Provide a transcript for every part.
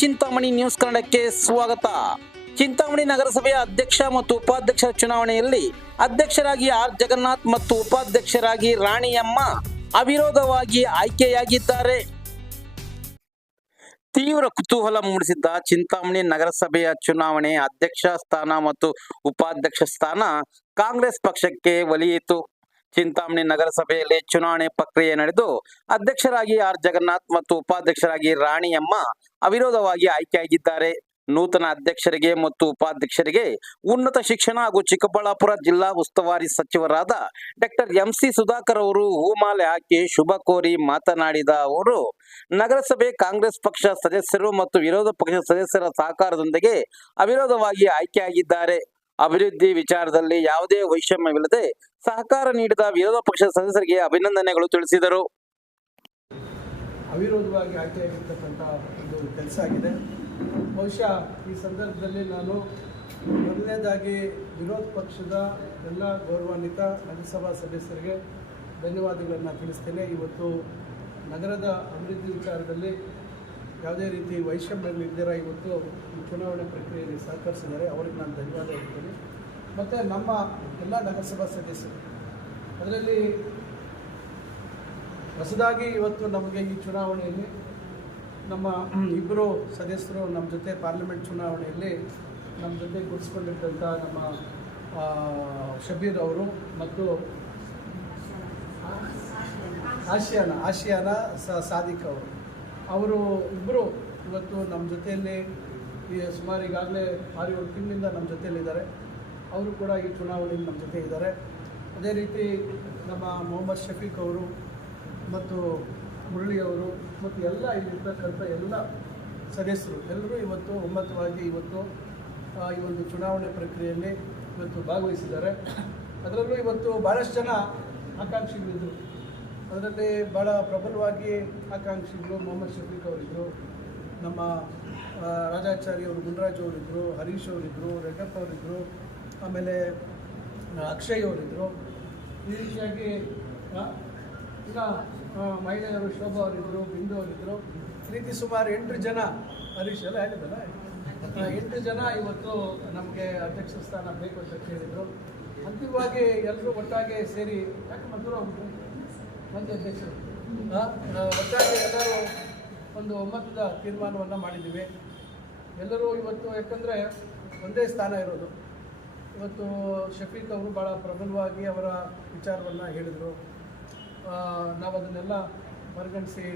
Chintamani news ಕನ್ನಡಕ್ಕೆ ಸ್ವಾಗತ. ಚಿಂತಾಮಣಿ ನಗರಸಭೆಯ ಅಧ್ಯಕ್ಷ ಮತ್ತು ಉಪಾಧ್ಯಕ್ಷ ಚುನಾವಣೆಯಲ್ಲಿ ಅಧ್ಯಕ್ಷರಾಗಿ ಆರ್. ಜಗನ್ನಾಥ್ ಮತ್ತು ಉಪಾಧ್ಯಕ್ಷರಾಗಿ ರಾಣಿಯಮ್ಮ ಅವಿರೋಧವಾಗಿ ಆಯ್ಕೆಯಾಗಿದ್ದಾರೆ. ತೀವ್ರ ಕುತೂಹಲ ಮೂಡಿಸಿದ್ದ ಚಿಂತಾಮಣಿ ನಗರಸಭೆಯ ಚುನಾವಣೆ ಅಧ್ಯಕ್ಷ ಸ್ಥಾನ ಮತ್ತು ಉಪಾಧ್ಯಕ್ಷ ಸ್ಥಾನ ಕಾಂಗ್ರೆಸ್ ಪಕ್ಷಕ್ಕೆ ಒಲಿಯಿತು. ಚಿಂತಾಮಣಿ ನಗರಸಭೆಯಲ್ಲಿ ಚುನಾವಣೆ ಪ್ರಕ್ರಿಯೆ ನಡೆದು ಅಧ್ಯಕ್ಷರಾಗಿ ಆರ್. ಜಗನ್ನಾಥ್ ಮತ್ತು ಉಪಾಧ್ಯಕ್ಷರಾಗಿ ರಾಣಿಯಮ್ಮ ಅವಿರೋಧವಾಗಿ ಆಯ್ಕೆಯಾಗಿದ್ದಾರೆ. ನೂತನ ಅಧ್ಯಕ್ಷರಿಗೆ ಮತ್ತು ಉಪಾಧ್ಯಕ್ಷರಿಗೆ ಉನ್ನತ ಶಿಕ್ಷಣ ಹಾಗೂ ಚಿಕ್ಕಬಳ್ಳಾಪುರ ಜಿಲ್ಲಾ ಉಸ್ತುವಾರಿ ಸಚಿವರಾದ ಡಾಕ್ಟರ್ ಎಂ. ಸಿ. ಸುಧಾಕರ್ ಅವರು ಹೂಮಾಲೆ ಹಾಕಿ ಶುಭ ಕೋರಿ ಮಾತನಾಡಿದ ಅವರು, ನಗರಸಭೆ ಕಾಂಗ್ರೆಸ್ ಪಕ್ಷ ಸದಸ್ಯರು ಮತ್ತು ವಿರೋಧ ಪಕ್ಷ ಸದಸ್ಯರ ಸಹಕಾರದೊಂದಿಗೆ ಅವಿರೋಧವಾಗಿ ಆಯ್ಕೆಯಾಗಿದ್ದಾರೆ. ಅಭಿವೃದ್ಧಿ ವಿಚಾರದಲ್ಲಿ ಯಾವುದೇ ವೈಷಮ್ಯವಿಲ್ಲದೆ ಸಹಕಾರ ನೀಡಿದ ವಿರೋಧ ಪಕ್ಷದ ಸದಸ್ಯರಿಗೆ ಅಭಿನಂದನೆಗಳು ತಿಳಿಸಿದರು. ಅವಿರೋಧವಾಗಿ ಆಯ್ಕೆಯಾಗಿರ್ತಕ್ಕಂಥ ಒಂದು ಕೆಲಸ ಆಗಿದೆ. ಬಹುಶಃ ಈ ಸಂದರ್ಭದಲ್ಲಿ ನಾನು ಮೊದಲನೇದಾಗಿ ವಿರೋಧ ಪಕ್ಷದ ಎಲ್ಲ ಗೌರವಾನ್ವಿತ ರಾಜ್ಯಸಭಾ ಸದಸ್ಯರಿಗೆ ಧನ್ಯವಾದಗಳನ್ನು ತಿಳಿಸ್ತೇನೆ. ಇವತ್ತು ನಗರದ ಅಭಿವೃದ್ಧಿ ವಿಚಾರದಲ್ಲಿ ಯಾವುದೇ ರೀತಿ ವೈಷಮ್ಯಗಳಿದ್ದೀರ ಇವತ್ತು ಚುನಾವಣೆ ಪ್ರಕ್ರಿಯೆಯಲ್ಲಿ ಸಹಕರಿಸಿದ್ದಾರೆ. ಅವರಿಗೆ ನಾನು ಧನ್ಯವಾದ ಮತ್ತು ನಮ್ಮ ಎಲ್ಲ ನಗರಸಭಾ ಸದಸ್ಯರು. ಅದರಲ್ಲಿ ಹೊಸದಾಗಿ ಇವತ್ತು ನಮಗೆ ಈ ಚುನಾವಣೆಯಲ್ಲಿ ನಮ್ಮ ಇಬ್ಬರು ಸದಸ್ಯರು ನಮ್ಮ ಜೊತೆ ಪಾರ್ಲಿಮೆಂಟ್ ಚುನಾವಣೆಯಲ್ಲಿ ನಮ್ಮ ಜೊತೆ ಗುರುಸ್ಕೊಂಡಿದ್ದಂಥ ನಮ್ಮ ಶಬೀರ್ ಅವರು ಮತ್ತು ಆಶಿಯಾನ ಆಶಿಯಾನ ಸಾದಿಕ್ ಅವರು. ಅವರು ಇಬ್ಬರು ಇವತ್ತು ನಮ್ಮ ಜೊತೆಯಲ್ಲಿ ಸುಮಾರು ಈಗಾಗಲೇ ಆರು ಏಳು ತಿಂಗಳಿಂದ ನಮ್ಮ ಜೊತೆಯಲ್ಲಿದ್ದಾರೆ. ಅವರು ಕೂಡ ಈ ಚುನಾವಣೆಯಲ್ಲಿ ನಮ್ಮ ಜೊತೆ ಇದ್ದಾರೆ. ಅದೇ ರೀತಿ ನಮ್ಮ ಮೊಹಮ್ಮದ್ ಶಫೀಕ್ ಅವರು ಮತ್ತು ಮುರಳಿ ಅವರು ಮತ್ತು ಎಲ್ಲ ಇಲ್ಲಿರ್ತಕ್ಕಂಥ ಎಲ್ಲ ಸದಸ್ಯರು ಎಲ್ಲರೂ ಇವತ್ತು ಒಮ್ಮತವಾಗಿ ಇವತ್ತು ಈ ಒಂದು ಚುನಾವಣೆ ಪ್ರಕ್ರಿಯೆಯಲ್ಲಿ ಇವತ್ತು ಭಾಗವಹಿಸಿದ್ದಾರೆ. ಅದರಲ್ಲೂ ಇವತ್ತು ಭಾಳಷ್ಟು ಜನ ಆಕಾಂಕ್ಷಿಗಳಿದ್ದರು ಅದರಲ್ಲಿ ಭಾಳ ಪ್ರಬಲವಾಗಿ ಆಕಾಂಕ್ಷಿಗಳು ಮೊಹಮ್ಮದ್ ಶಫೀಕ್ ಅವರಿದ್ದರು ನಮ್ಮ ರಾಜಾಚಾರಿ ಅವರು, ಗುಂಡರಾಜ್ ಅವರಿದ್ದರು ಹರೀಶ್ ಅವರಿದ್ದರು ರೆಡ್ಡಪ್ಪ ಅವರಿದ್ದರು ಆಮೇಲೆ ಅಕ್ಷಯ್ ಅವರಿದ್ದರು ಈ ರೀತಿಯಾಗಿ ಈಗ ಮಹಿಳೆಯರು ಶೋಭಾ ಅವರಿದ್ದರು ಬಿಂದು ಅವರಿದ್ದರು ಈ ರೀತಿ ಸುಮಾರು ಎಂಟು ಜನ, ಹರೀಶ್ ಎಲ್ಲ ಹೇಳಿದಲ್ಲ ಎಂಟು ಜನ ಇವತ್ತು ನಮಗೆ ಅಧ್ಯಕ್ಷ ಸ್ಥಾನ ಬೇಕು ಅಂತ ಕೇಳಿದರು. ಅಂತಿಮವಾಗಿ ಎಲ್ಲರೂ ಒಟ್ಟಾಗಿ ಸೇರಿ, ಯಾಕೆ ಹೋಗ್ಬಿಟ್ರು? ಮಂದಿ ಅಧ್ಯಕ್ಷರು. ಒಟ್ಟಾಗಿ ಎಲ್ಲರೂ ಒಂದು ಒಮ್ಮತದ ತೀರ್ಮಾನವನ್ನು ಮಾಡಿದ್ದೀವಿ. ಎಲ್ಲರೂ ಇವತ್ತು, ಯಾಕಂದರೆ ಒಂದೇ ಸ್ಥಾನ ಇರೋದು. ಇವತ್ತು ಶಫೀಕ್ ಅವರು ಭಾಳ ಪ್ರಬಲವಾಗಿ ಅವರ ವಿಚಾರವನ್ನು ಹೇಳಿದರು. ನಾವು ಅದನ್ನೆಲ್ಲ ಪರಿಗಣಿಸಿ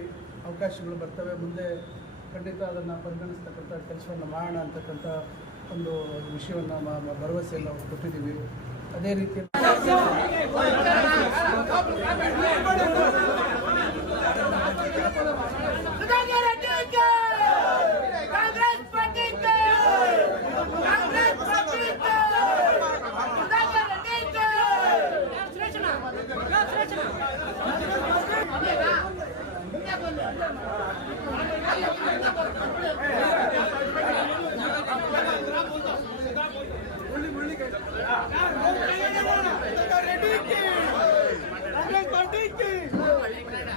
ಅವಕಾಶಗಳು ಬರ್ತವೆ. ಮುಂದೆ ಖಂಡಿತ ಅದನ್ನು ಪರಿಗಣಿಸ್ತಕ್ಕಂಥ ಕೆಲಸವನ್ನು ಮಾಡೋಣ ಅಂತಕ್ಕಂಥ ಒಂದು ವಿಷಯವನ್ನು ನಮ್ಮ ಭರವಸೆಯನ್ನು ಕೊಟ್ಟಿದ್ದೀವಿ. ಅದೇ ರೀತಿ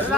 ಎಲ್ಲ